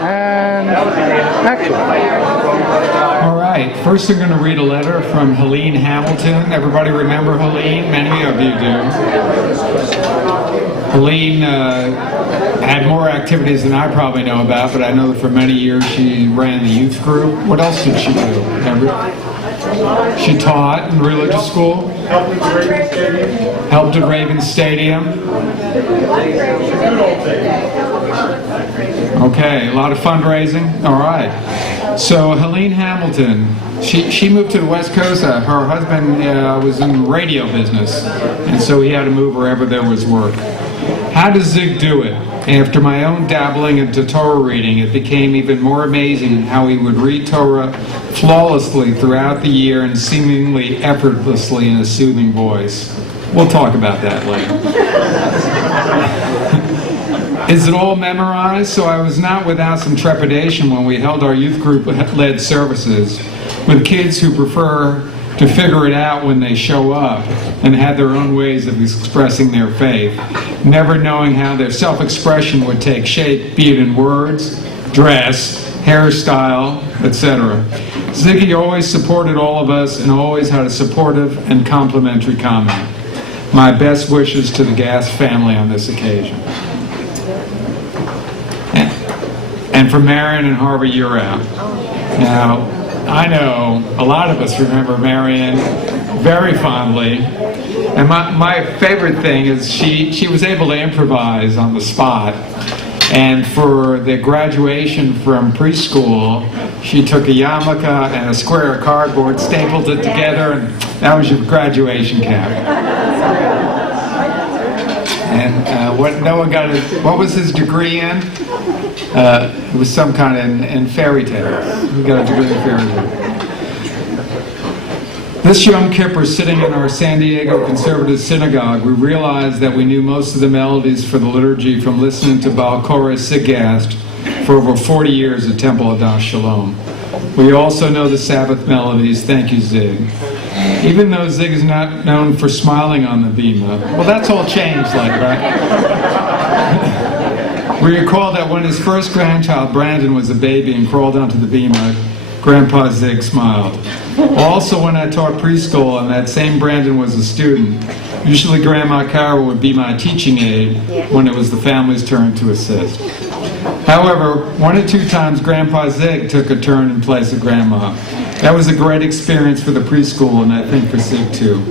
and action. All right, first I'm going to read a letter from Helene Hamilton. Everybody remember Helene? Many of you do. Helene had more activities than I probably know about, but I know that for many years she ran the youth group. What else did she do? She taught in religious school. Helped at Raven Stadium. Okay, a lot of fundraising. All right. So Helene Hamilton, she moved to the West Coast. Her husband was in the radio business, and so he had to move wherever there was work. How does Sig do it? After my own dabbling into Torah reading, it became even more amazing how he would read Torah flawlessly throughout the year and seemingly effortlessly in a soothing voice. We'll talk about that later. Is it all memorized? So I was not without some trepidation when we held our youth group-led services with kids who prefer to figure it out when they show up and had their own ways of expressing their faith, never knowing how their self-expression would take shape, be it in words, dress, hairstyle, etc. Ziggy always supported all of us and always had a supportive and complimentary comment. My best wishes to the Gast family on this occasion. And for Marion and Harvey, you're out. Now, I know a lot of us remember Marion very fondly, and my favorite thing is she was able to improvise on the spot. And for the graduation from preschool, she took a yarmulke and a square of cardboard, stapled it together, and that was your graduation cap. And what was his degree in? It was some kind of in fairy tales. He got a degree in fairy tales. This Yom Kippur, sitting in our San Diego Conservative Synagogue, we realized that we knew most of the melodies for the liturgy from listening to Baal Korah's Sig Gast for over 40 years at Temple Adas Shalom. We also know the Sabbath melodies. Thank you, Zig. Even though Zig is not known for smiling on the bima, well, that's all changed, right? We recall that when his first grandchild, Brandon, was a baby and crawled onto the bima, Grandpa Zig smiled. Also, when I taught preschool and that same Brandon was a student, usually Grandma Carol would be my teaching aide when it was the family's turn to assist. However, 1 or 2 times Grandpa Zig took a turn in place of Grandma. That was a great experience for the preschool and I think for Sig too.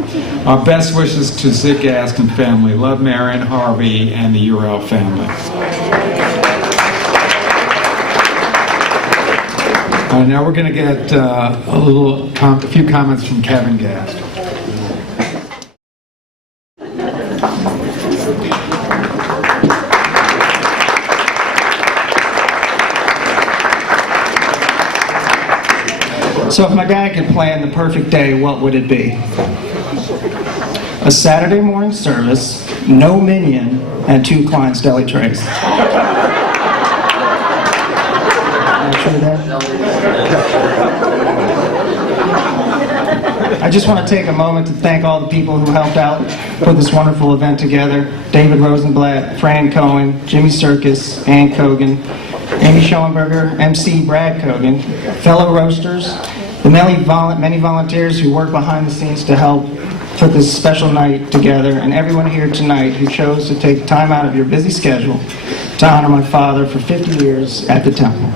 Our best wishes to Sig Gast and family. Love, Marion, Harvey, and the Urel family. Now we're going to get a few comments from Kevin Gast. So if my dad could plan the perfect day, what would it be? A Saturday morning service, no minion, and 2 Klein's deli trays. I just want to take a moment to thank all the people who helped out put this wonderful event together. David Rosenblatt, Fran Cohen, Jimmy Circus, Ann Cogan, Amy Schoenberger, MC Brad Cogan, fellow roasters, the many volunteers who work behind the scenes to help put this special night together, and everyone here tonight who chose to take time out of your busy schedule to honor my father for 50 years at the Temple.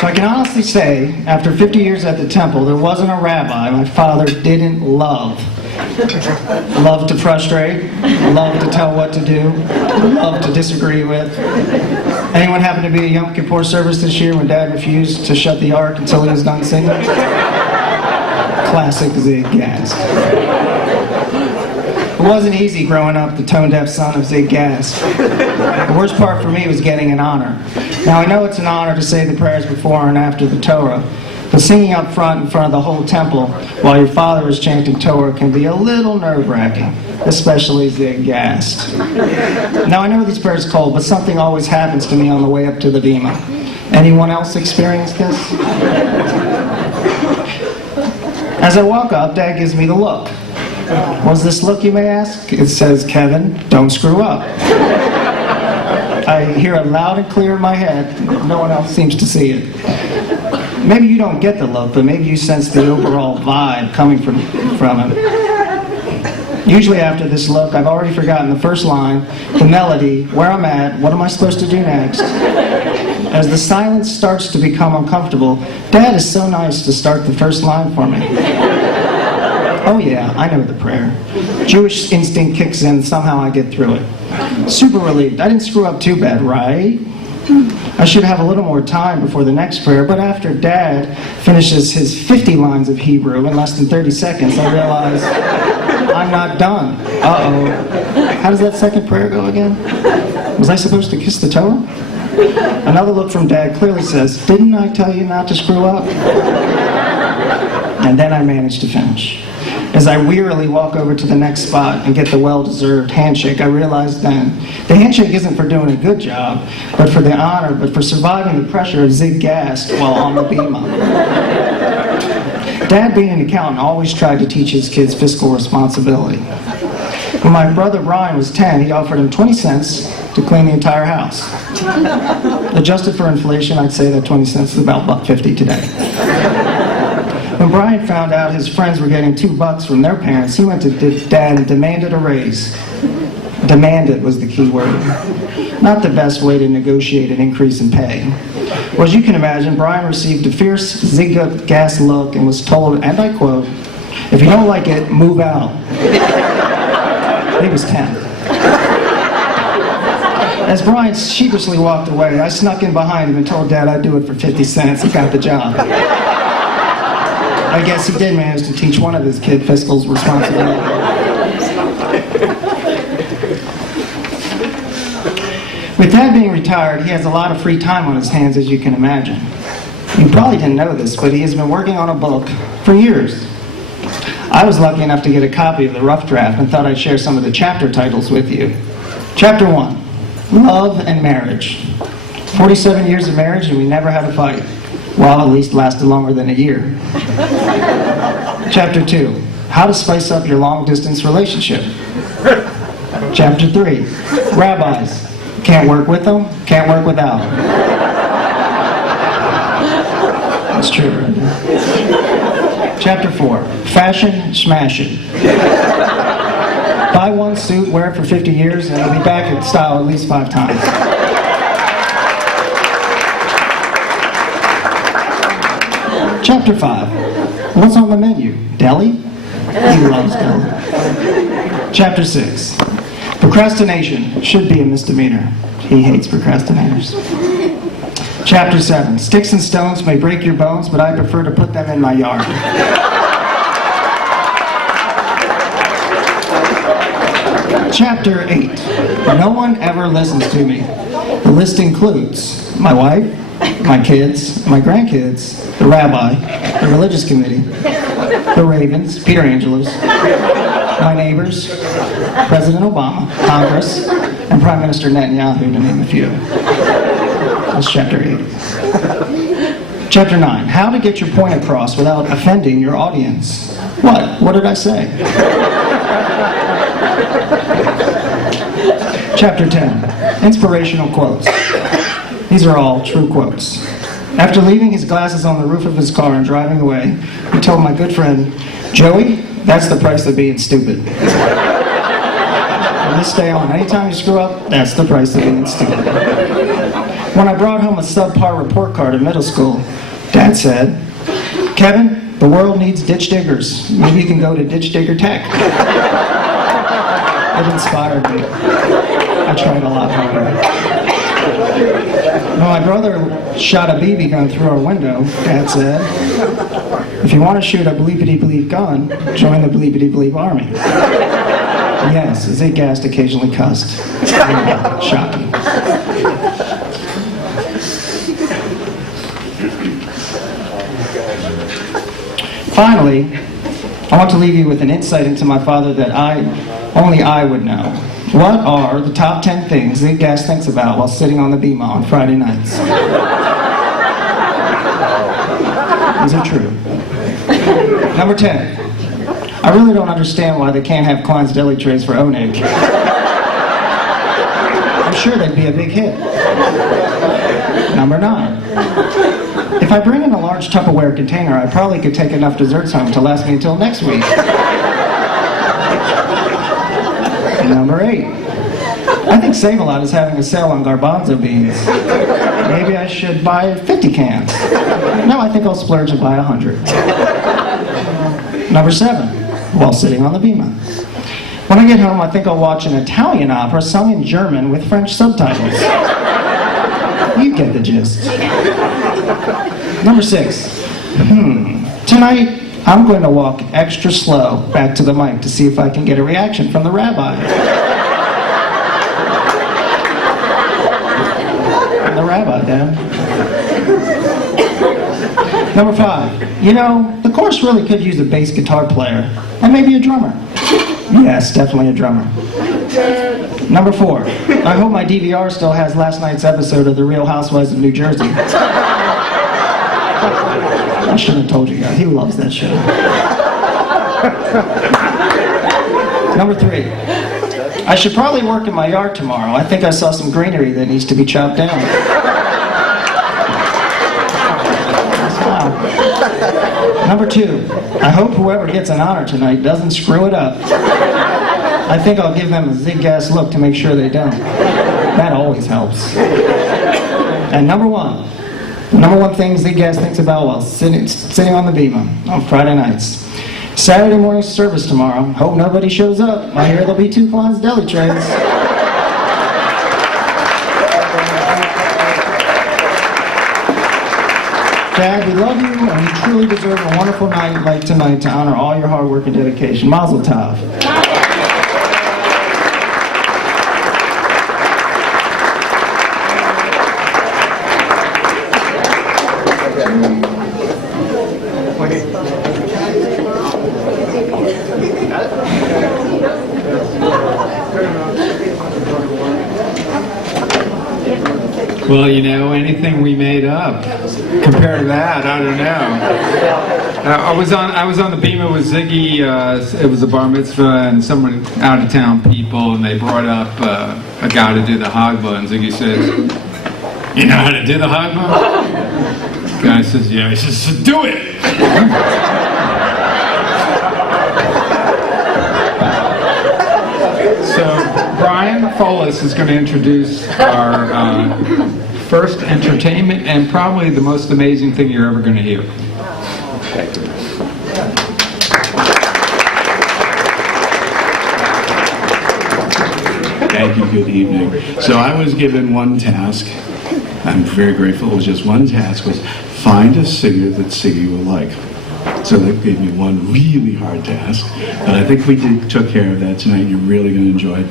So I can honestly say, after 50 years at the Temple, there wasn't a rabbi my father didn't love. Loved to frustrate, loved to tell what to do, loved to disagree with. Anyone happen to be at Yom Kippur service this year when Dad refused to shut the ark until he was done singing? Classic Sig Gast. It wasn't easy growing up the tone-deaf son of Sig Gast. The worst part for me was getting an honor. Now I know it's an honor to say the prayers before and after the Torah, but singing up front in front of the whole temple while your father is chanting Torah can be a little nerve-wracking, especially Sig Gast. Now I know these prayers are cold, but something always happens to me on the way up to the bima. Anyone else experience this? As I walk up, Dad gives me the look. What's this look, you may ask? It says, Kevin, don't screw up. I hear it loud and clear in my head. No one else seems to see it. Maybe you don't get the look, but maybe you sense the overall vibe coming from him. Usually after this look, I've already forgotten the first line, the melody, where I'm at, what am I supposed to do next. As the silence starts to become uncomfortable, Dad is so nice to start the first line for me. Oh yeah, I know the prayer. Jewish instinct kicks in, somehow I get through it. Super relieved. I didn't screw up too bad, right? I should have a little more time before the next prayer, but after Dad finishes his 50 lines of Hebrew in less than 30 seconds, I realize I'm not done. Uh-oh. How does that second prayer go again? Was I supposed to kiss the Torah? Another look from Dad clearly says, didn't I tell you not to screw up? And then I managed to finish. As I wearily walk over to the next spot and get the well-deserved handshake, I realize then the handshake isn't for doing a good job, but for the honor, but for surviving the pressure of Sig Gast while on the bema. Dad, being an accountant, always tried to teach his kids fiscal responsibility. When my brother Brian was 10, he offered him 20 cents to clean the entire house. Adjusted for inflation, I'd say that 20 cents is about $1.50 today. When Brian found out his friends were getting $2 from their parents, he went to Dad and demanded a raise. Demanded was the key word. Not the best way to negotiate an increase in pay. Well, as you can imagine, Brian received a fierce Sig Gast look and was told, and I quote, if you don't like it, move out. He was 10. As Brian sheepishly walked away, I snuck in behind him and told Dad I'd do it for 50 cents. He got the job. I guess he did manage to teach one of his kids fiscal responsibility. With Dad being retired, he has a lot of free time on his hands, as you can imagine. You probably didn't know this, but he has been working on a book for years. I was lucky enough to get a copy of the rough draft and thought I'd share some of the chapter titles with you. Chapter 1, Love and Marriage. 47 years of marriage and we never had a fight. Well, at least lasted longer than a year. Chapter 2, How to Spice Up Your Long-Distance Relationship. Chapter 3, Rabbis. Can't work with them, can't work without them. That's true, right? Chapter 4, Fashion Smashing. Buy one suit, wear it for 50 years, and it'll be back in style at least 5 times. Chapter 5, What's on the menu? Deli? He loves deli. Chapter 6, Procrastination should be a misdemeanor. He hates procrastinators. Chapter 7, Sticks and stones may break your bones, but I prefer to put them in my yard. Chapter 8, No one ever listens to me. The list includes my wife, my kids, my grandkids, the rabbi, the religious committee, the Ravens, Peter Angelos, my neighbors, President Obama, Congress, and Prime Minister Netanyahu, to name a few. That's Chapter 8. Chapter 9, How to get your point across without offending your audience. What? What did I say? Chapter 10, Inspirational Quotes. These are all true quotes. After leaving his glasses on the roof of his car and driving away, he told my good friend, Joey, that's the price of being stupid. From this day on, anytime you screw up, that's the price of being stupid. When I brought home a subpar report card in middle school, Dad said, Kevin, the world needs ditch diggers. Maybe you can go to Ditch Digger Tech. It inspired me. I tried a lot harder. When my brother shot a BB gun through our window, Dad said, if you want to shoot a bleepity-bleep gun, join the bleepity-bleep army. Yes, Sig Gast occasionally cussed. Shocking. Finally, I want to leave you with an insight into my father that only I would know. What are the top 10 things Sig Gast thinks about while sitting on the bema on Friday nights? These are true. Number 10. I really don't understand why they can't have Klein's deli trays for Oneg. I'm sure they'd be a big hit. Number 9. If I bring in a large Tupperware container, I probably could take enough desserts home to last me until next week. Number 8. I think Save-A-Lot is having a sale on garbanzo beans. Maybe I should buy 50 cans. No, I think I'll splurge and buy 100. Number 7. While sitting on the bima. When I get home, I think I'll watch an Italian opera sung in German with French subtitles. You get the gist. Number 6. Tonight, I'm going to walk extra slow back to the mic to see if I can get a reaction from the rabbi. The rabbi, Dad. Number 5. You know, the chorus really could use a bass guitar player. And maybe a drummer. Yes, definitely a drummer. Number 4. I hope my DVR still has last night's episode of The Real Housewives of New Jersey. I shouldn't have told you guys. He loves that show. Number 3. I should probably work in my yard tomorrow. I think I saw some greenery that needs to be chopped down. Number 2. I hope whoever gets an honor tonight doesn't screw it up. I think I'll give them a Sig Gast look to make sure they don't. That always helps. And number 1. The number 1 thing Sig Gast thinks about while sitting on the bima on Friday nights. Saturday morning service tomorrow. Hope nobody shows up. I hear there'll be 2 Klein's deli trays. Dad, we love you, and you truly deserve a wonderful night like tonight to honor all your hard work and dedication. Mazel tov. Well, you know, anything we made up compared to that, I don't know. I was on the bima with Ziggy. It was a bar mitzvah, and someone out of town people, and they brought up a guy to do the hagba, and Ziggy says, "You know how to do the hagba?" The guy says, "Yeah." He says, "Do it." So Brian Follis is going to introduce our first entertainment and probably the most amazing thing you're ever going to hear. Thank you. Thank you, good evening. So I was given one task. I'm very grateful. It was just one task, was find a singer that Siggy will like. So that gave me one really hard task. But I think we took care of that tonight. You're really going to enjoy it.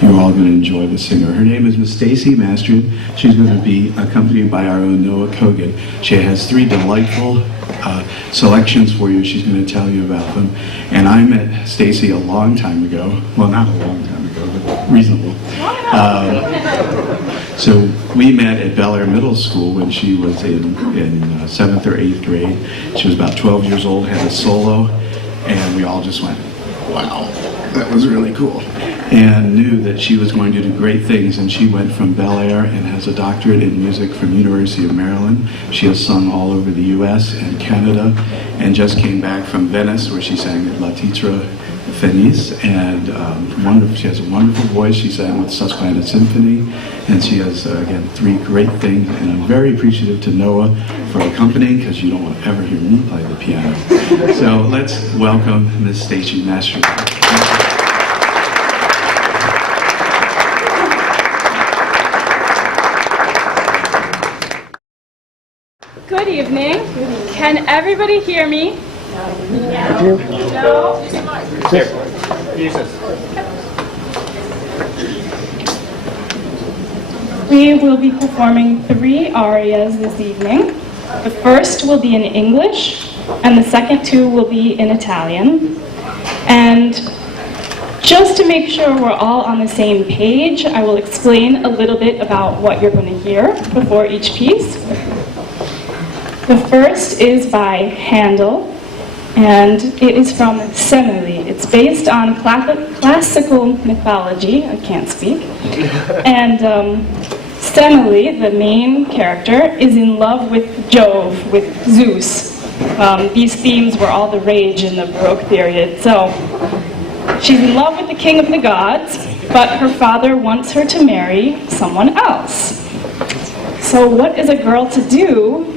You're all going to enjoy the singer. Her name is Miss Stacy Mastrian. She's going to be accompanied by our own Noah Cogan. She has 3 delightful selections for you. She's going to tell you about them. And I met Stacy a long time ago. Well, not a long time ago, but reasonable. So we met at Bel Air Middle School when she was in 7th or 8th grade. She was about 12 years old, had a solo, and we all just went, wow, that was really cool. And knew that she was going to do great things, and she went from Bel Air and has a doctorate in music from University of Maryland. She has sung all over the U.S. and Canada, and just came back from Venice where she sang at La Titra Fenice, and she has a wonderful voice. She sang with Susquehanna Symphony, and she has, again, 3 great things, and I'm very appreciative to Noah for accompanying, because you don't want to ever hear me play the piano. So let's welcome Miss Stacy Mastrian. Good evening. Can everybody hear me? No? We will be performing 3 arias this evening. The first will be in English, and the second 2 will be in Italian. And just to make sure we're all on the same page, I will explain a little bit about what you're going to hear before each piece. The first is by Handel, and it is from Semele. It's based on classical mythology. I can't speak. And Semele, the main character, is in love with Jove, with Zeus. These themes were all the rage in the Baroque period. So she's in love with the king of the gods, but her father wants her to marry someone else. So what is a girl to do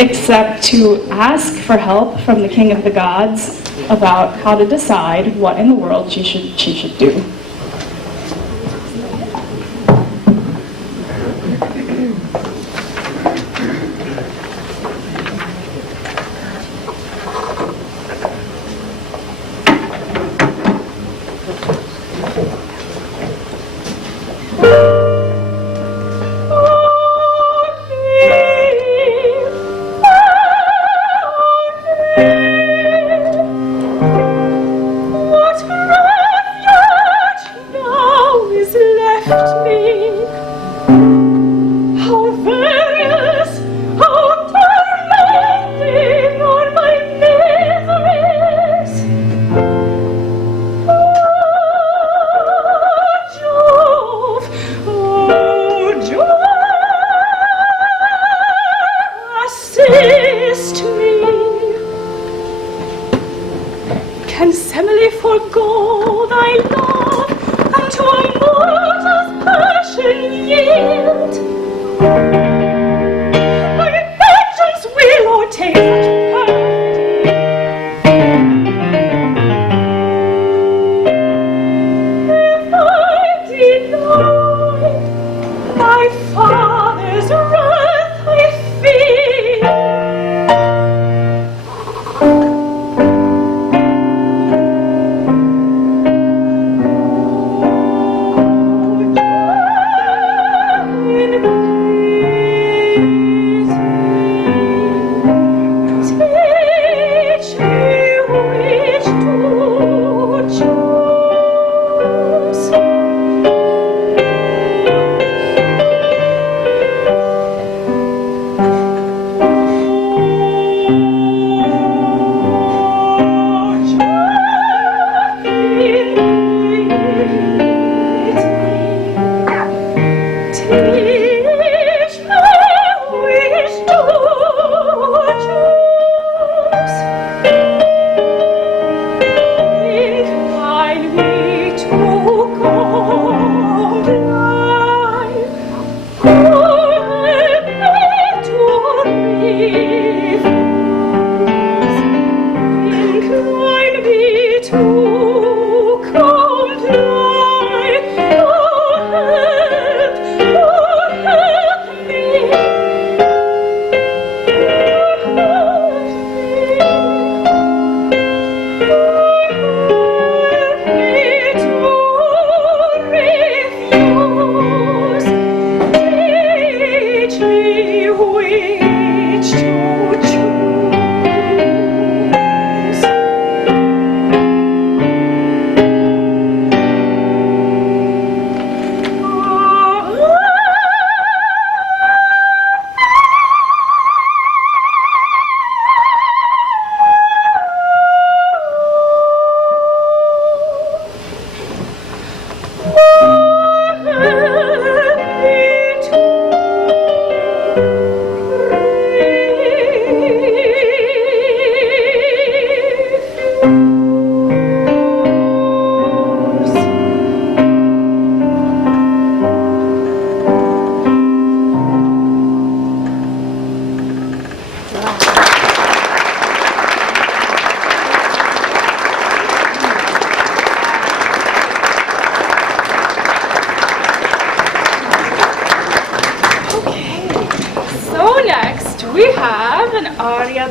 except to ask for help from the king of the gods about how to decide what in the world she should do?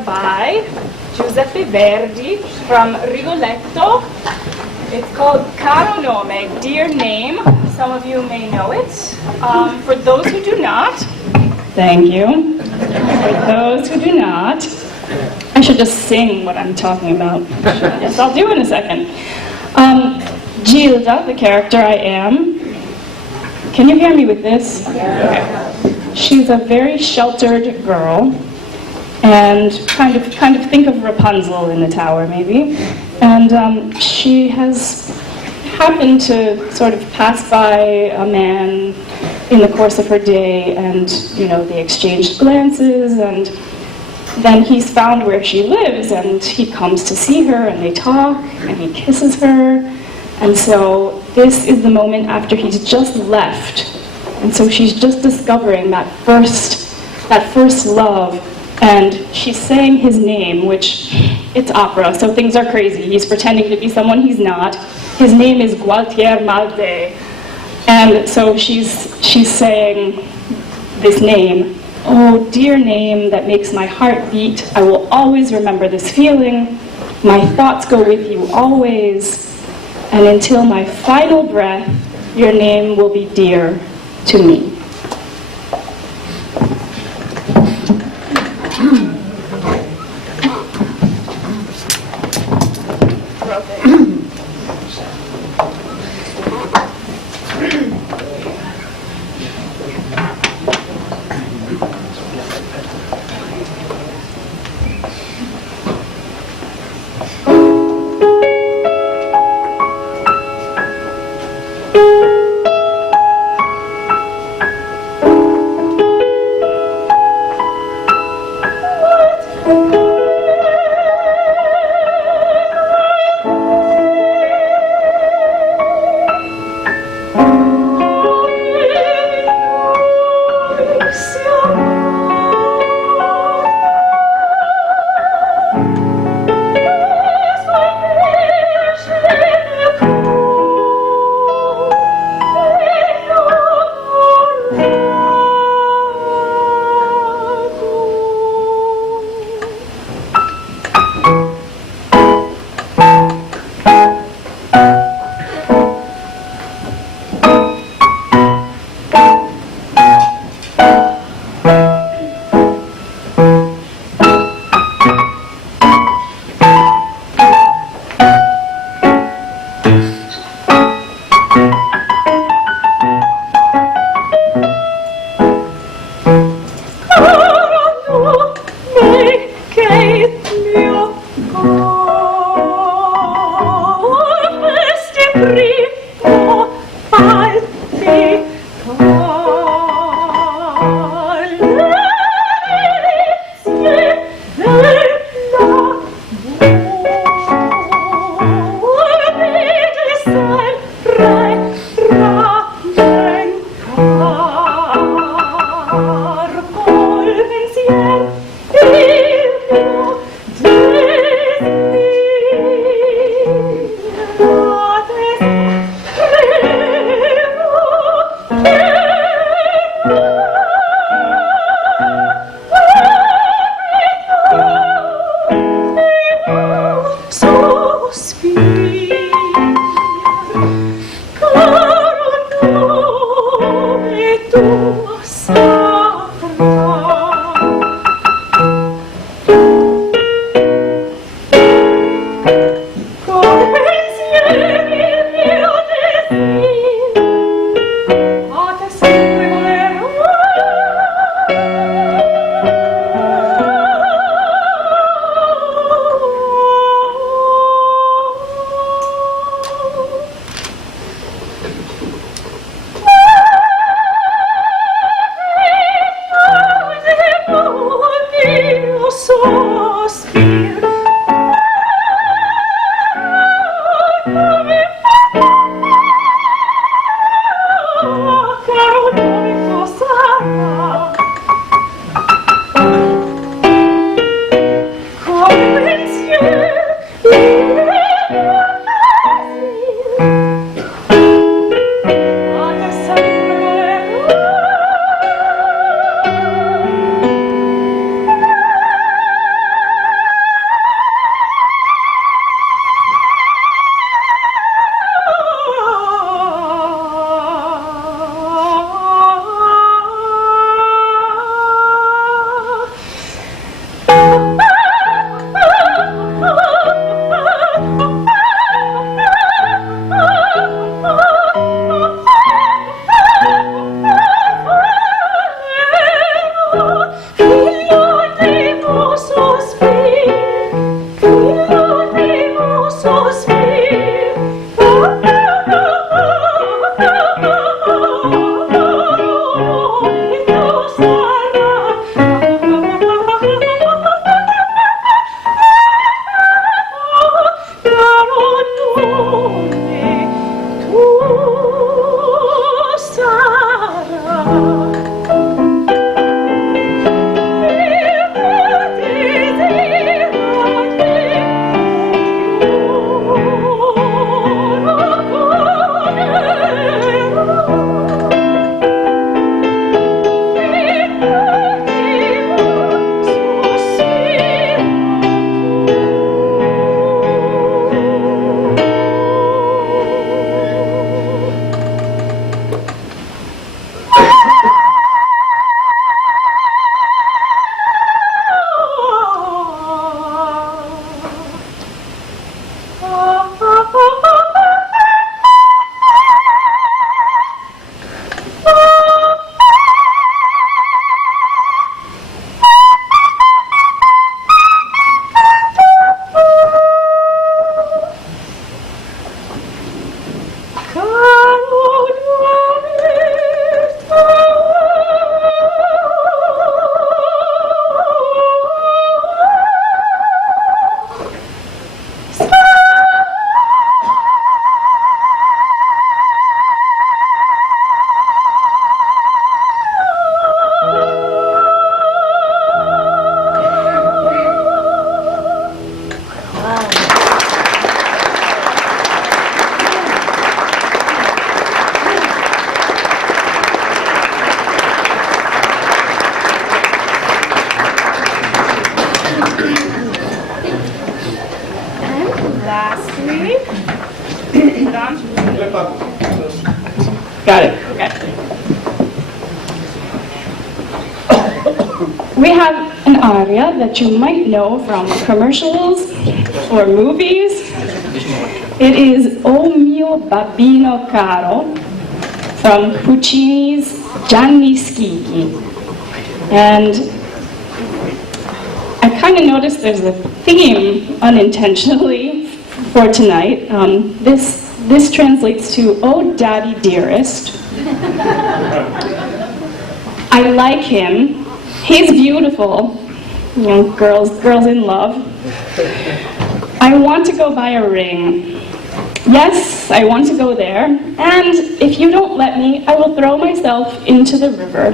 By Giuseppe Verdi from Rigoletto. It's called Caro Nome, Dear Name. Some of you may know it. For those who do not, thank you. For those who do not, I should just sing what I'm talking about. Yes, I'll do in a second. Gilda, the character I am. Can you hear me with this? Okay. She's a very sheltered girl. and kind of think of Rapunzel in the tower, maybe. And she has happened to sort of pass by a man in the course of her day, and they exchanged glances, and then he's found where she lives, and he comes to see her, and they talk, and he kisses her. And so this is the moment after he's just left, and so she's just discovering that first love, and she's saying his name, which it's opera, so things are crazy. He's pretending to be someone he's not. His name is Gualtier Malte, and so she's saying this name. Oh, dear name that makes my heart beat, I will always remember this feeling. My thoughts go with you always, and until my final breath, your name will be dear to me. Got it. Okay. We have an aria that you might know from commercials or movies. It is O mio babbino caro from Puccini's Gianni Schicchi. And I kind of noticed there's a theme unintentionally for tonight. This translates to, "Oh, Daddy Dearest." I like him. He's beautiful. You know, girls in love. I want to go buy a ring. Yes, I want to go there. And if you don't let me, I will throw myself into the river.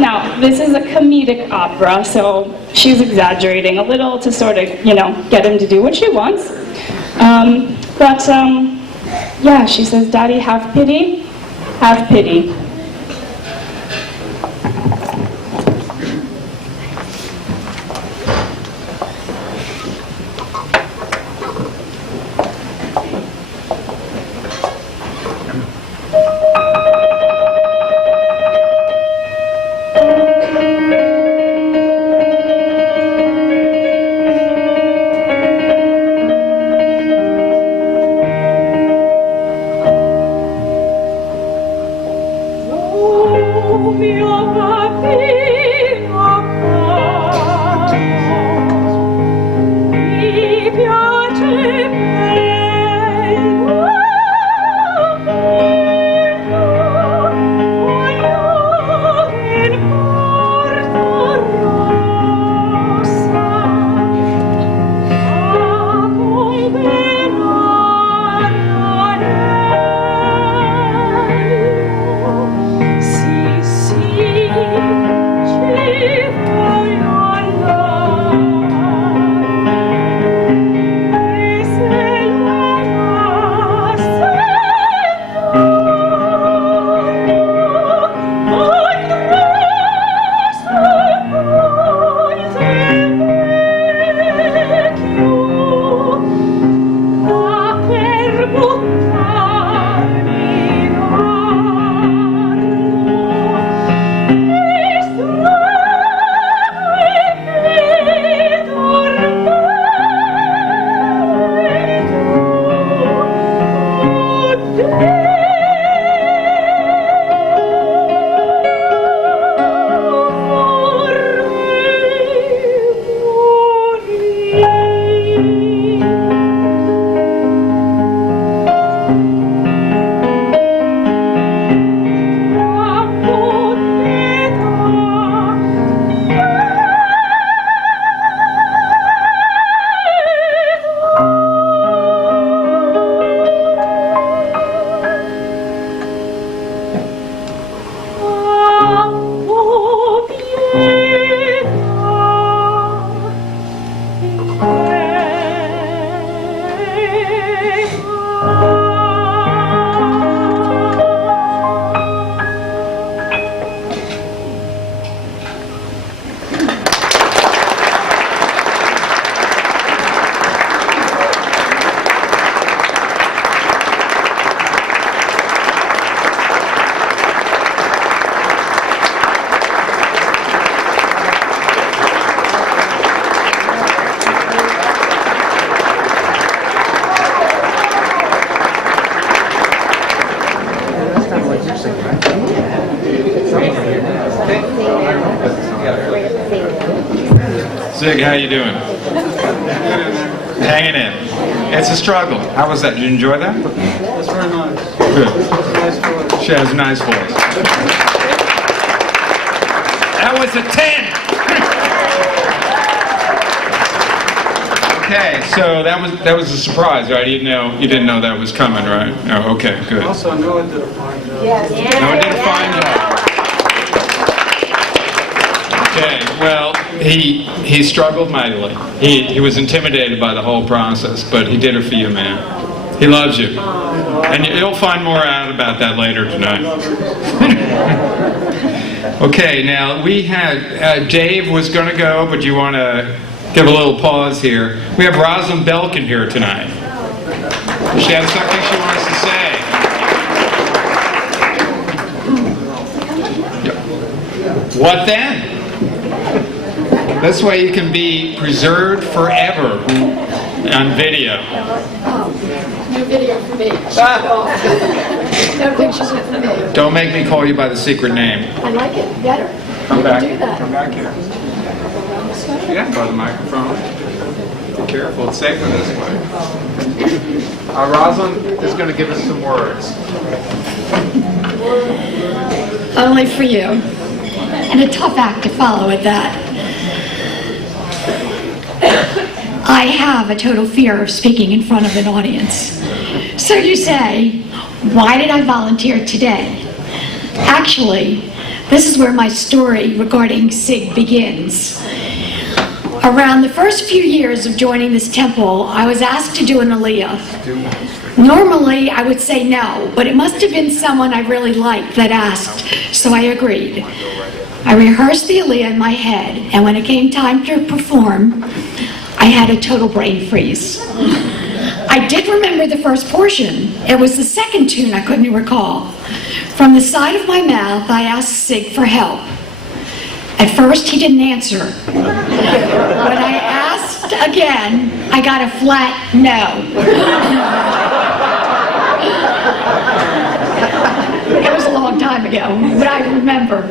Now, this is a comedic opera, so she's exaggerating a little to sort of, get him to do what she wants. Yeah, she says, "Daddy, have pity, have pity." Sig, how you doing? Hanging in. It's a struggle. How was that? Did you enjoy that? That's very nice. Good. Nice voice. She has a nice voice. That was a 10! Okay, so that was a surprise, right? You didn't know that was coming, right? Oh, okay, good. Also, Noah did a fine job. Noah did a fine job. Okay, well, he struggled mightily. He was intimidated by the whole process, but he did it for you, man. He loves you. And you'll find more out about that later tonight. Okay, now we had, Dave was going to go, but you want to give a little pause here. We have Rosalind Belkin here tonight. She has something she wants to say. What then? This way you can be preserved forever on video. No video for me. No pictures for me. Don't make me call you by the secret name. I like it better. Come back. Do that. Come back here. Yeah, by the microphone. Be careful, it's safer this way. Rosalind is going to give us some words. Only for you. And a tough act to follow at that. I have a total fear of speaking in front of an audience. So you say, why did I volunteer today? Actually, this is where my story regarding Sig begins. Around the first few years of joining this temple, I was asked to do an aliyah. Normally, I would say no, but it must have been someone I really liked that asked, so I agreed. I rehearsed the aliyah in my head, and when it came time to perform, I had a total brain freeze. I did remember the first portion. It was the second tune I couldn't recall. From the side of my mouth, I asked Sig for help. At first, he didn't answer. When I asked again, I got a flat no. It was a long time ago, but I remember.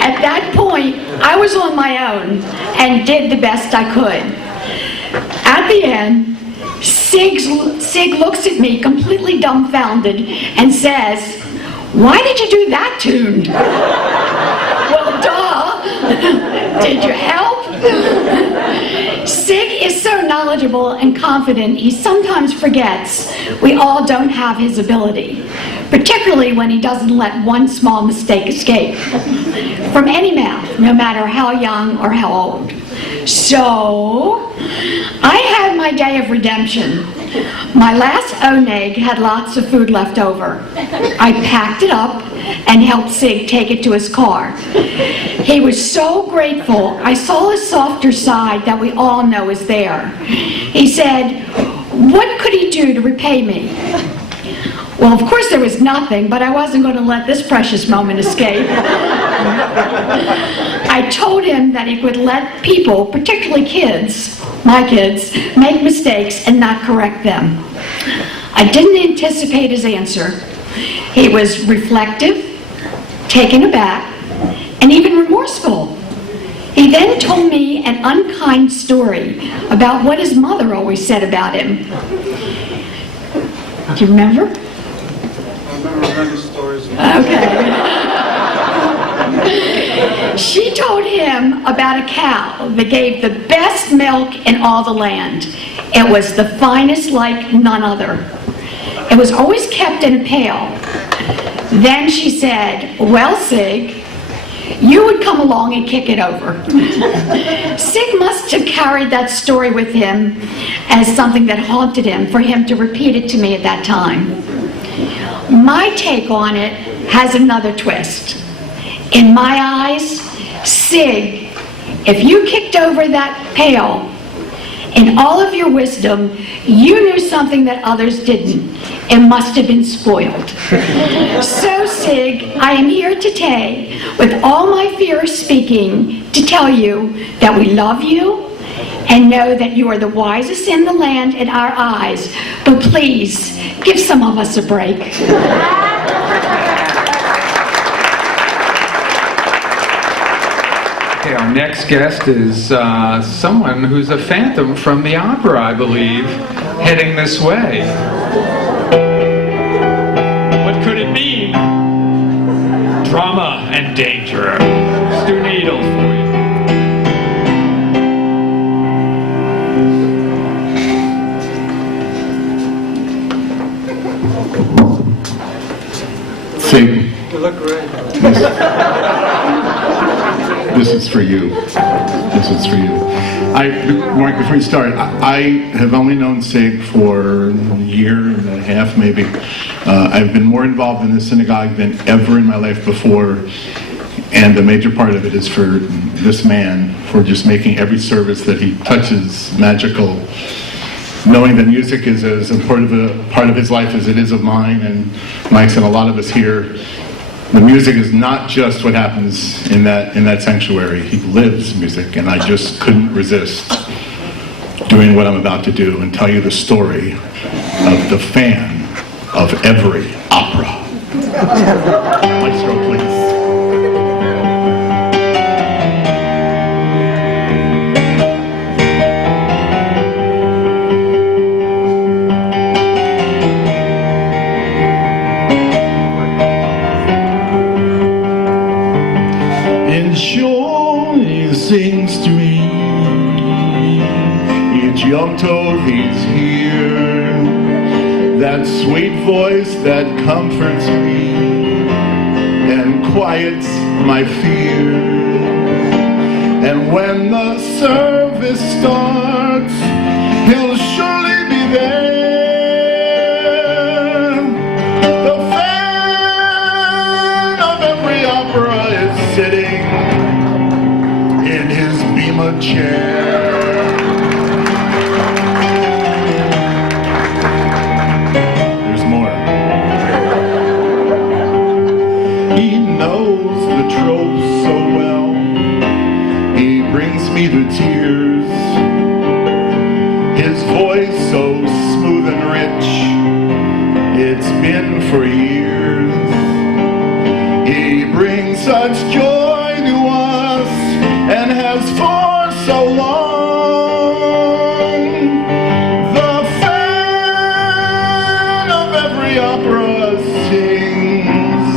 At that point, I was on my own and did the best I could. At the end, Sig looks at me completely dumbfounded and says, "Why did you do that tune?" Well, duh. Did you help? Sig is so knowledgeable and confident, he sometimes forgets we all don't have his ability, particularly when he doesn't let one small mistake escape from any mouth, no matter how young or how old. So, I had my day of redemption. My last oneg had lots of food left over. I packed it up and helped Sig take it to his car. He was so grateful. I saw his softer side that we all know is there. He said, "What could he do to repay me?" Well, of course there was nothing, but I wasn't going to let this precious moment escape. I told him that he could let people, particularly kids, my kids, make mistakes and not correct them. I didn't anticipate his answer. He was reflective, taken aback, and even remorseful. He then told me an unkind story about what his mother always said about him. Do you remember? I remember many stories. Okay. She told him about a cow that gave the best milk in all the land. It was the finest like none other. It was always kept in a pail. Then she said, "Well, Sig, you would come along and kick it over." Sig must have carried that story with him as something that haunted him for him to repeat it to me at that time. My take on it has another twist. In my eyes, Sig, if you kicked over that pail, in all of your wisdom, you knew something that others didn't. It must have been spoiled. So, Sig, I am here today, with all my fear speaking, to tell you that we love you and know that you are the wisest in the land in our eyes. But please, give some of us a break. Okay, our next guest is someone who's a phantom from the opera, I believe, heading this way. What could it be? Drama and danger. Stu Needles for you. Sig, You look great. this is for you. This is for you. Mark, before you start, I have only known Sig for a year and a half, maybe. I've been more involved in the synagogue than ever in my life before, and a major part of it is for this man, for just making every service that he touches magical, knowing that music is as important a part of his life as it is of mine and Mike's and a lot of us here. The music is not just what happens in that sanctuary. He lives music, and I just couldn't resist doing what I'm about to do and tell you the story of the fan of every opera. Maestro, please. And sure he sings to me each young toad he's here, that sweet voice that comforts me and quiets my fear. And when the service starts, he'll surely be there. The fan of every opera is sitting in his bema chair. There's more. He knows the tropes so well. He brings me to tears. His voice so smooth and rich. It's been for years. He brings such joy to us and has for so long. The fan of every opera sings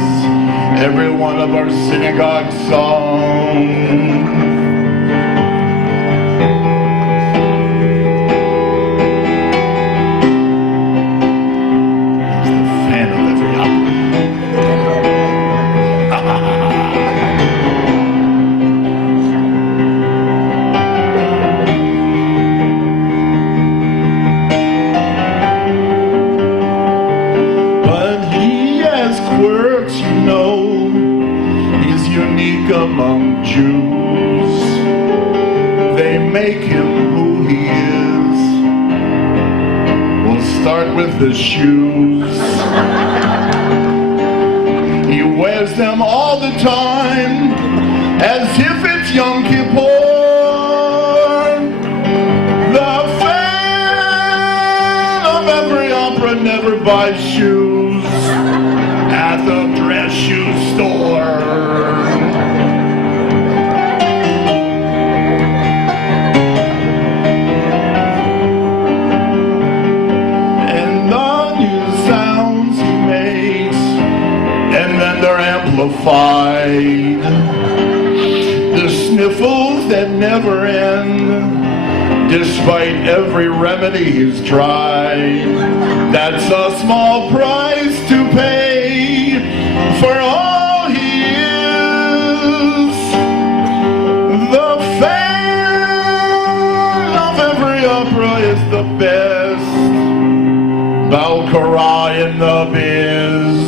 every one of our synagogue songs. Among Jews, they make him who he is. We'll start with the shoes. He wears them all the time as if it's Yom Kippur. The fan of every opera never buys shoes at the dress shoe store. Amplified, the sniffles that never end, despite every remedy he's tried. That's a small price to pay for all he is. The fan of every opera is the best Balkara in the biz.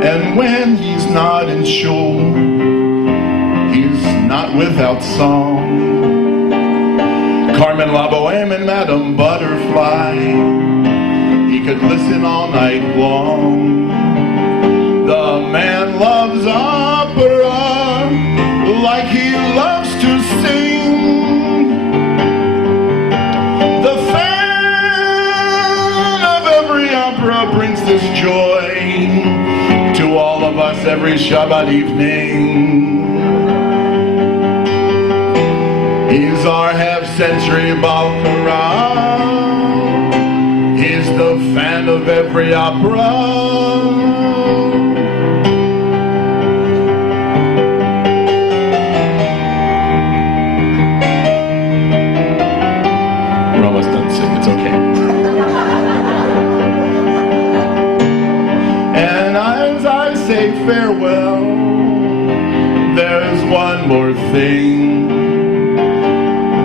And when he's not in shul, he's not without song. Carmen La Boheme and Madame Butterfly, he could listen all night long. The man loves opera like he loves to sing. The fan of every opera brings this joy to all of us every Shabbat evening. He's our half-century Balkara. He's the fan of every opera. We're almost done, Sig. It's okay. And as I say farewell, there's one more thing.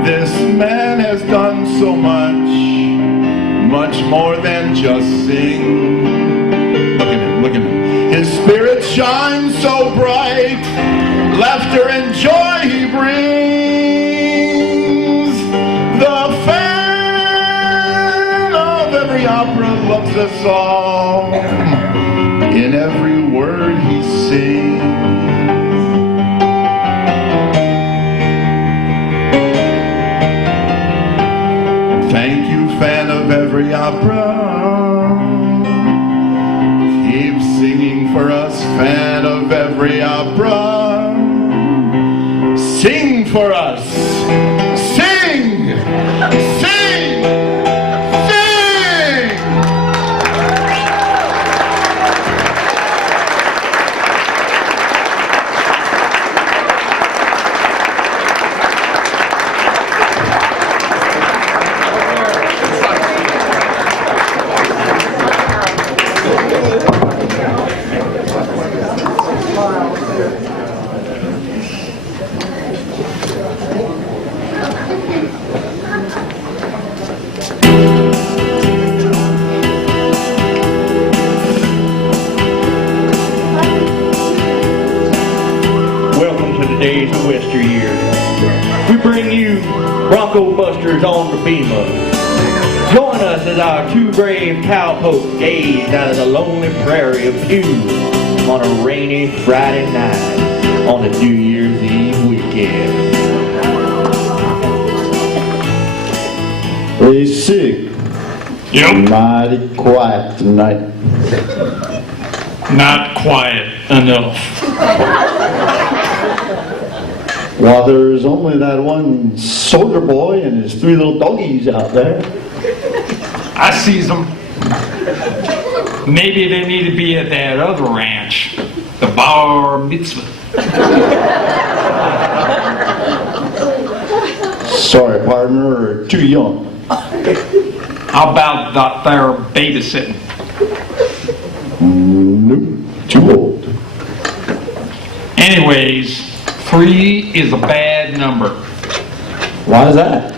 This man has done so much, much more than just sing. Look at him, look at him. His spirit shines so bright, laughter and joy he brings. The fan of every opera loves us all in every word he sings. Thank you, fan of every opera. Keep singing for us, fan of every opera. Sing for us. Sing! Sing! Sing! Days of yesteryear. We bring you Bronco Busters on the Beamer. Join us as our two brave cowpokes gaze out of the lonely prairie of Pew on a rainy Friday night on a New Year's Eve weekend. Hey, Sig. Yep. Mighty quiet tonight. Not quiet enough. Well, there's only that one soldier boy and his three little doggies out there. I sees them. Maybe they need to be at that other ranch, the bar mitzvah. Sorry, partner, too young. How about that there babysitting? Nope, too old. Anyways, 3 is a bad number. Why is that?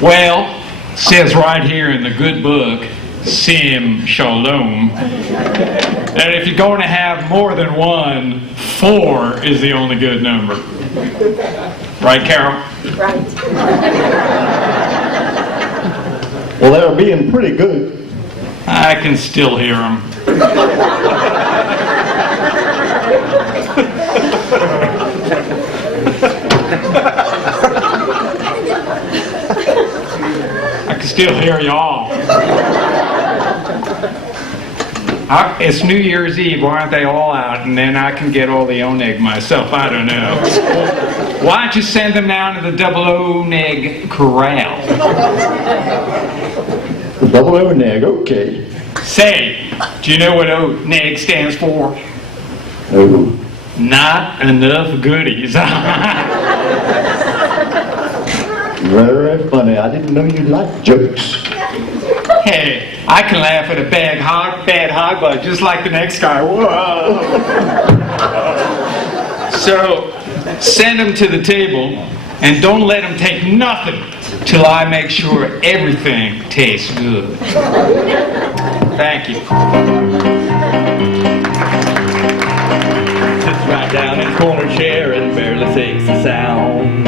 Well, it says right here in the good book, Sim Shalom, that if you're going to have more than one, 4 is the only good number. Right, Carol? Right. Well, they were being pretty good. I can still hear them. I can still hear y'all. It's New Year's Eve. Why aren't they all out? And then I can get all the oneg myself. I don't know. Why don't you send them down to the double oneg corral? The double oneg, okay. Say, do you know what oneg stands for? Oh. Not enough goodies. Very funny. I didn't know you liked jokes. Hey, I can laugh at a bad hog bug just like the next guy. Whoa. So, send them to the table and don't let them take nothing till I make sure everything tastes good. Thank you. Sits right down in his corner chair and barely makes a sound.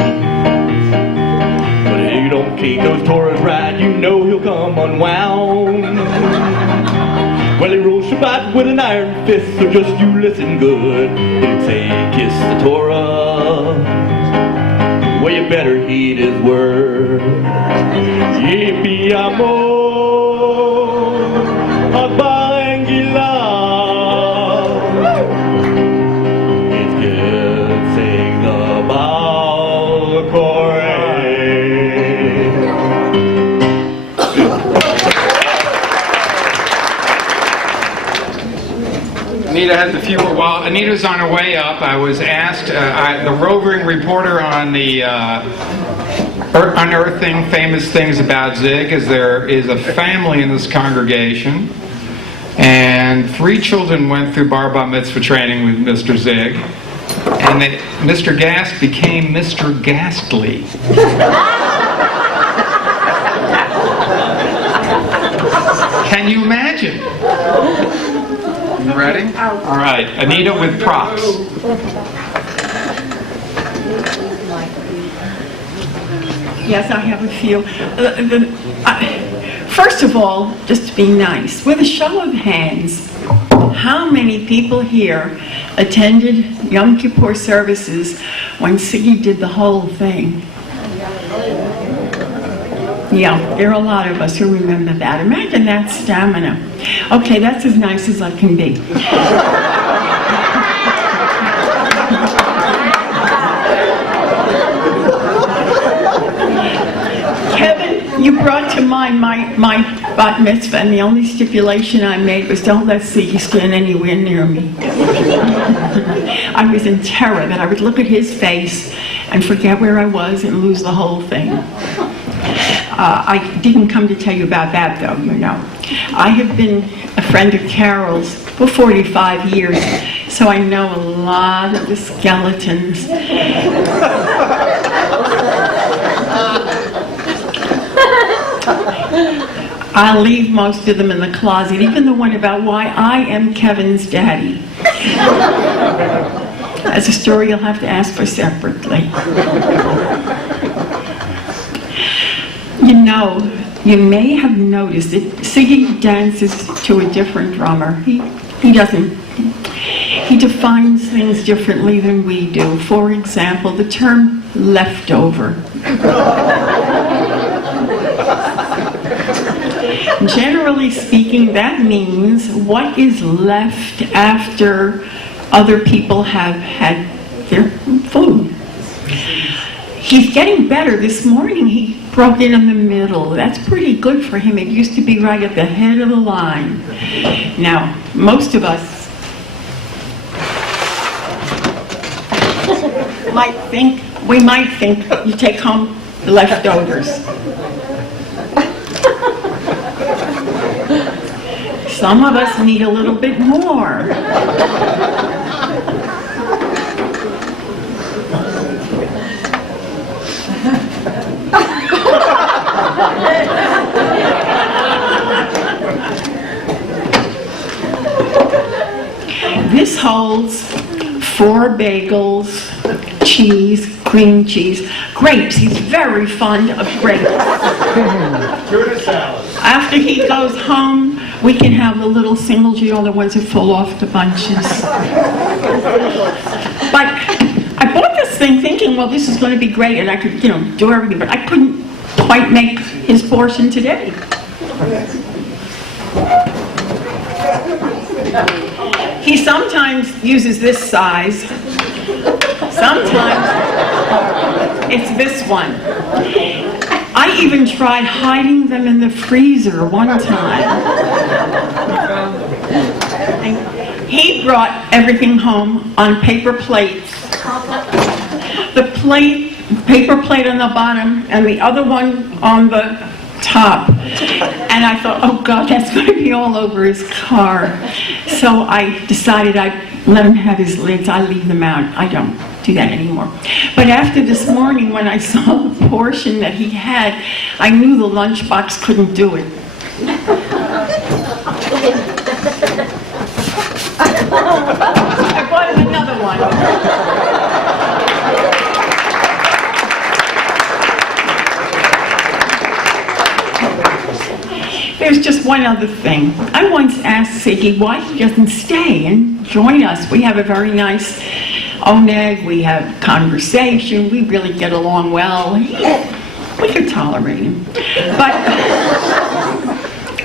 But if you don't keep those Torahs right, you know he'll come unwound. Well, he rules Shabbat with an iron fist, so just you listen good. He'll say, kiss the Torah. Well, you better heed his word. Yippee amor, Akbar and Gilad. It's good, sing the Baal Koreh. Anita has a few more. While Anita's on her way up, I was asked, the roving reporter on the Unearthing Famous Things About Zig, is there is a family in this congregation, and 3 children went through bar mitzvah training with Mr. Zig, and Mr. Gast became Mr. Gastly. Can you imagine? You ready? All right, Anita with props. Yes, I have a few. First of all, just to be nice, with a show of hands, how many people here attended Yom Kippur services when Siggy did the whole thing? Yeah, there are a lot of us who remember that. Imagine that stamina. Okay, that's as nice as I can be. Kevin, you brought to mind my bat mitzvah, and the only stipulation I made was don't let Siggy stand anywhere near me. I was in terror that I would look at his face and forget where I was and lose the whole thing. I didn't come to tell you about that, though, you know. I have been a friend of Carol's for 45 years, so I know a lot of the skeletons. I'll leave most of them in the closet, even the one about why I am Kevin's daddy. That's a story you'll have to ask for separately. You know, you may have noticed that Siggy dances to a different drummer. He doesn't. He defines things differently than we do. For example, the term leftover. Generally speaking, that means what is left after other people have had their food. He's getting better. This morning he broke in the middle. That's pretty good for him. It used to be right at the head of the line. Now, most of us might think you take home the leftovers. Some of us need a little bit more. This holds 4 bagels, cheese, cream cheese, grapes. He's very fond of grapes. Tuna salad. After he goes home, we can have the little singles, you know, the ones that fall off the bunches. But I bought this thing thinking, well, this is going to be great, and I could, you know, do everything, but I couldn't quite make his portion today. He sometimes uses this size. Sometimes it's this one. I even tried hiding them in the freezer one time. And he brought everything home on paper plates. The paper plate on the bottom and the other one on the top. And I thought, oh God, that's going to be all over his car. So I decided I'd let him have his lids. I leave them out. I don't do that anymore. But after this morning, when I saw the portion that he had, I knew the lunchbox couldn't do it. I bought him another one. There's just one other thing. I once asked Siggy why he doesn't stay and join us. We have a very nice oneg, we have conversation, we really get along well. We could tolerate him. But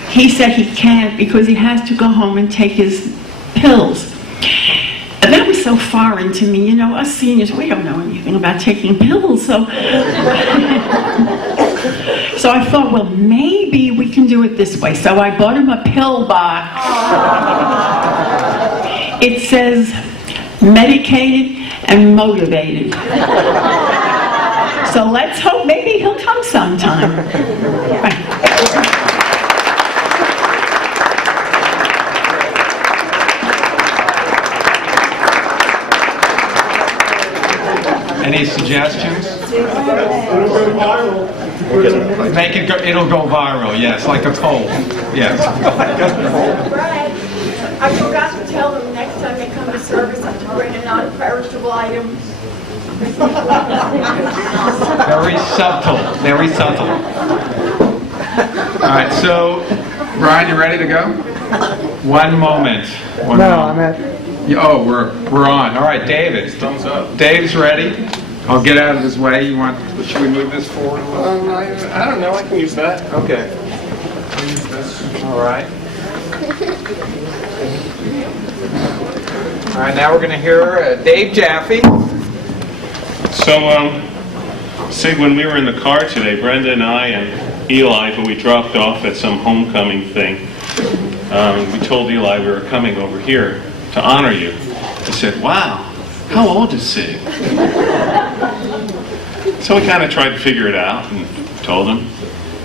he said he can't because he has to go home and take his pills. And that was so foreign to me. You know, us seniors, we don't know anything about taking pills, so I thought, well, maybe we can do it this way. So I bought him a pill box. It says, medicated and motivated. So let's hope maybe he'll come sometime. Any suggestions? It'll go viral. Make it go, it'll go viral, yes, like a cold. Yes. Brad, I forgot to tell them next time they come to service to bring a non-perishable item. Very subtle, very subtle. All right, so, Brian, you ready to go? One moment. One No, moment. I'm at. Oh, we're on. All right, David. Thumbs up. Dave's ready. I'll get out of his way. Should we move this forward a little? I don't know, I can use that. Okay. All right. All right, now we're going to hear Dave Jaffe. So, Sig, when we were in the car today, Brenda and I and Eli, who we dropped off at some homecoming thing, we told Eli we were coming over here to honor you. He said, "Wow, how old is Sig?" So we kind of tried to figure it out and told him.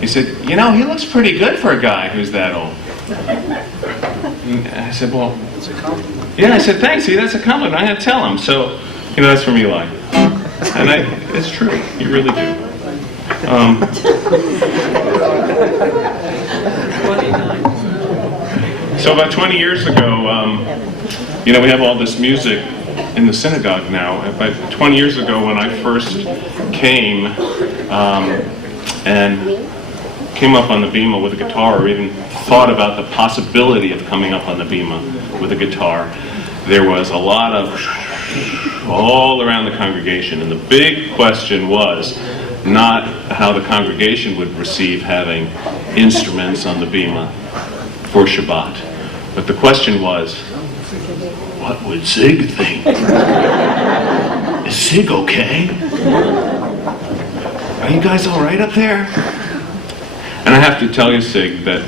He said, "You know, he looks pretty good for a guy who's that old." And I said, "Well, yeah." I said, "Thanks. See, that's a compliment. I'm going to tell him." So, that's from Eli. And it's true. You really do. So about 20 years ago, we have all this music in the synagogue now. But 20 years ago when I first came and came up on the bima with a guitar, or even thought about the possibility of coming up on the bima with a guitar, there was a lot of all around the congregation. And the big question was not how the congregation would receive having instruments on the bima for Shabbat, but the question was, what would Sig think? Is Sig okay? Are you guys all right up there? And I have to tell you, Sig, that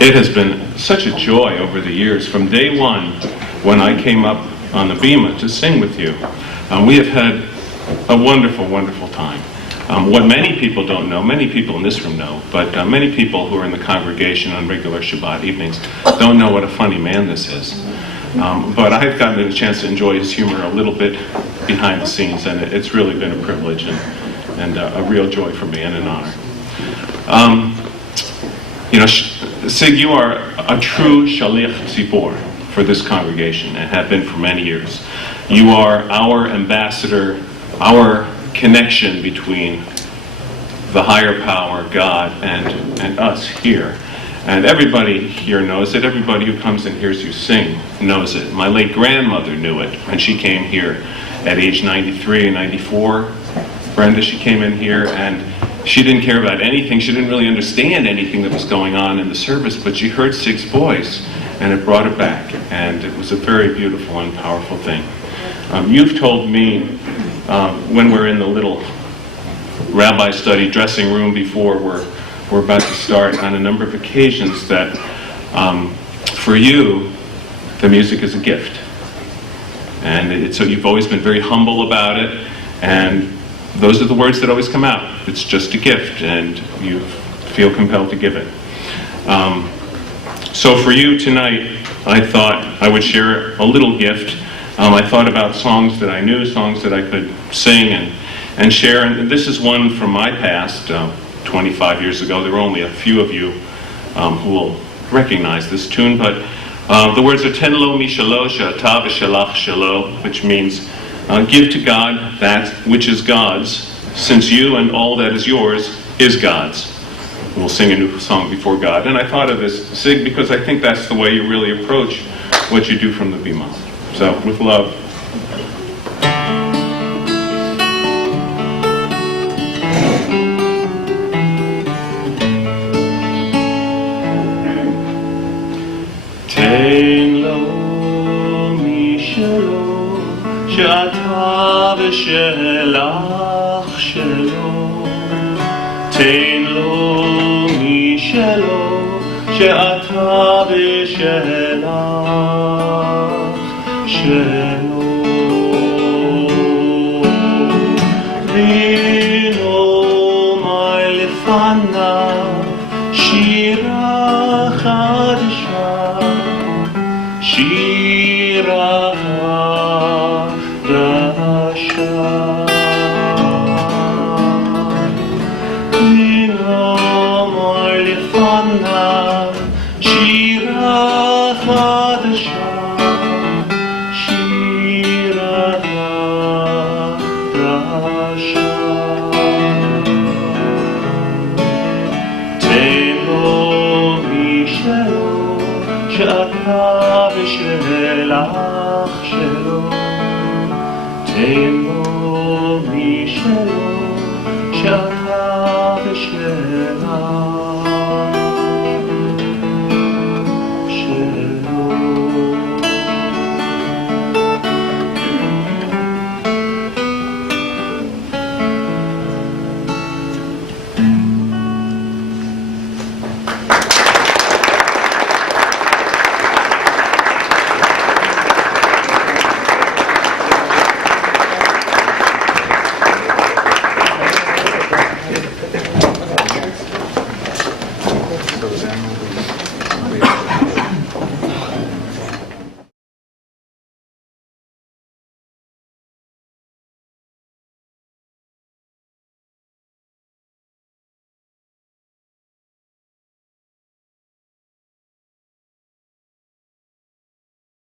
it has been such a joy over the years. From day one, when I came up on the bima to sing with you, we have had a wonderful, wonderful time. What many people don't know, many people in this room know, but many people who are in the congregation on regular Shabbat evenings don't know what a funny man this is. But I've gotten a chance to enjoy his humor a little bit behind the scenes, and it's really been a privilege and a real joy for me and an honor. Sig, you are a true shaliach tzibor for this congregation and have been for many years. You are our ambassador, our connection between the higher power, God, and us here. And everybody here knows it. Everybody who comes and hears you sing knows it. My late grandmother knew it when she came here at age 93 and 94. Brenda, she came in here and she didn't care about anything. She didn't really understand anything that was going on in the service, but she heard Sig's voice and it brought it back. And it was a very beautiful and powerful thing. You've told me when we're in the little rabbi study dressing room before we're about to start on a number of occasions that for you, the music is a gift. And so you've always been very humble about it, and those are the words that always come out. It's just a gift, and you feel compelled to give it. So for you tonight, I thought I would share a little gift. I thought about songs that I knew, songs that I could sing and share. And this is one from my past, 25 years ago. There were only a few of you who will recognize this tune, but the words are Ten lo mishalo she'ata v'shalach shalo, which means give to God that which is God's, since you and all that is yours is God's. We'll sing a new song before God. And I thought of this, Sig, because I think that's the way you really approach what you do from the bima. So, with love. Ten lo mishalo she'ata v'shelach shelo. Ten lo mishalo she'ata v'shelach shelo. V'no mai lefanav shira chadasha, shira chadasha. V'no mai lefanav shira chadasha, shira chadasha. שאתה בשלך שלו, תן בו משלו, שאתה בשלך שלו.